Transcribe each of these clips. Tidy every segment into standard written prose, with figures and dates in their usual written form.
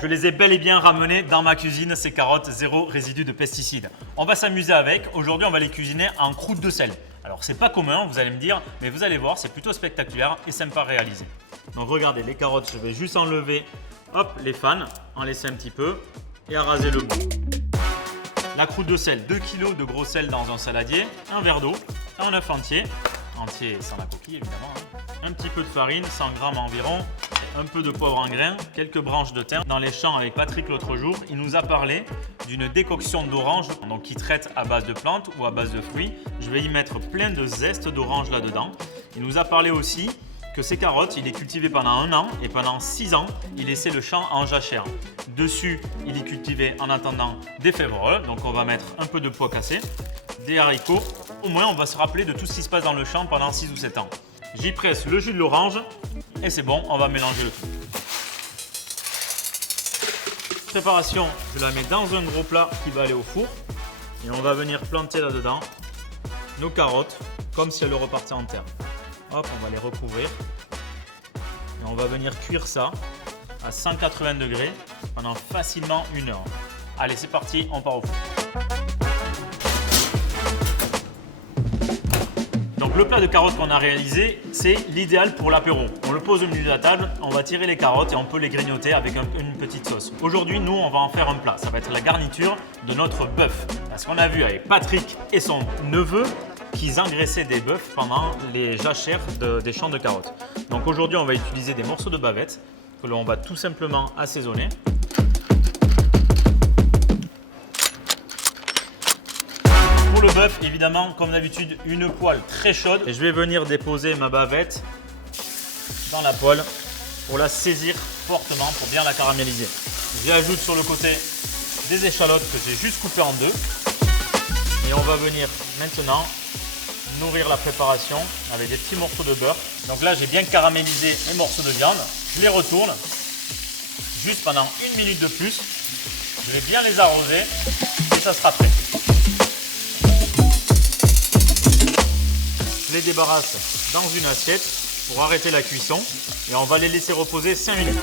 Je les ai bel et bien ramenées dans ma cuisine, ces carottes, zéro résidu de pesticides. On va s'amuser avec. Aujourd'hui, on va les cuisiner en croûte de sel. Alors, c'est pas commun, vous allez me dire, mais vous allez voir, c'est plutôt spectaculaire et sympa à réaliser. Donc, regardez, les carottes, je vais juste enlever les fans, en laisser un petit peu et araser le bout. La croûte de sel, 2 kg de gros sel dans un saladier, un verre d'eau, un œuf entier sans la coquille évidemment, un petit peu de farine, 100 g environ, un peu de poivre en grains, quelques branches de thym. Dans les champs avec Patrick l'autre jour, il nous a parlé d'une décoction d'orange donc qui traite à base de plantes ou à base de fruits. Je vais y mettre plein de zeste d'orange là-dedans. Il nous a parlé aussi que ces carottes, il est cultivé pendant 1 an et pendant 6 ans, il laissait le champ en jachère. Dessus, il est cultivé en attendant des févroles, donc on va mettre un peu de pois cassés, des haricots. Au moins, on va se rappeler de tout ce qui se passe dans le champ pendant 6 ou 7 ans. J'y presse le jus de l'orange et c'est bon, on va mélanger le tout. Préparation, je la mets dans un gros plat qui va aller au four et on va venir planter là-dedans nos carottes comme si elles repartaient en terre. Hop, on va les recouvrir et on va venir cuire ça à 180 degrés pendant facilement 1 heure. Allez, c'est parti, on part au four. Donc le plat de carottes qu'on a réalisé, c'est l'idéal pour l'apéro. On le pose au milieu de la table, on va tirer les carottes et on peut les grignoter avec une petite sauce. Aujourd'hui, nous, on va en faire un plat. Ça va être la garniture de notre bœuf. Parce qu'on a vu avec Patrick et son neveu qu'ils engraissaient des bœufs pendant les jachères des champs de carottes. Donc aujourd'hui, on va utiliser des morceaux de bavette que l'on va tout simplement assaisonner. Pour le bœuf, évidemment, comme d'habitude, une poêle très chaude. Et je vais venir déposer ma bavette dans la poêle pour la saisir fortement, pour bien la caraméliser. J'ajoute sur le côté des échalotes que j'ai juste coupées en 2. Et on va venir maintenant nourrir la préparation avec des petits morceaux de beurre. Donc là, j'ai bien caramélisé mes morceaux de viande. Je les retourne juste pendant 1 minute de plus. Je vais bien les arroser et ça sera prêt. Je les débarrasse dans une assiette pour arrêter la cuisson et on va les laisser reposer 5 minutes.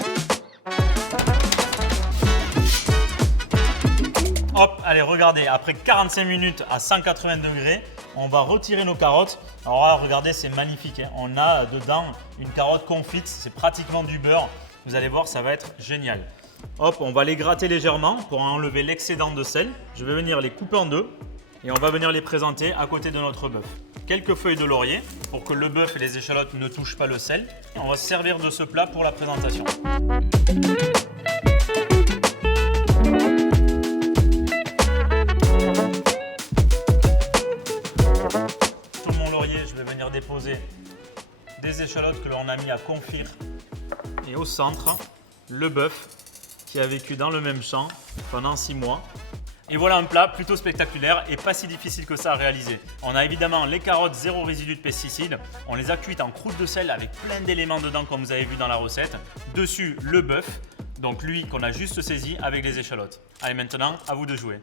Hop, allez, regardez, après 45 minutes à 180 degrés, on va retirer nos carottes. Alors là, regardez, c'est magnifique, hein. On a dedans une carotte confite, c'est pratiquement du beurre. Vous allez voir, ça va être génial. Hop, on va les gratter légèrement pour enlever l'excédent de sel. Je vais venir les couper en 2 et on va venir les présenter à côté de notre bœuf. Quelques feuilles de laurier pour que le bœuf et les échalotes ne touchent pas le sel. Et on va se servir de ce plat pour la présentation. Sur mon laurier, je vais venir déposer des échalotes que l'on a mis à confire. Et au centre, le bœuf qui a vécu dans le même champ pendant 6 mois. Et voilà un plat plutôt spectaculaire et pas si difficile que ça à réaliser. On a évidemment les carottes, zéro résidu de pesticides. On les a cuites en croûte de sel avec plein d'éléments dedans comme vous avez vu dans la recette. Dessus, le bœuf, donc lui qu'on a juste saisi avec les échalotes. Allez, maintenant, à vous de jouer.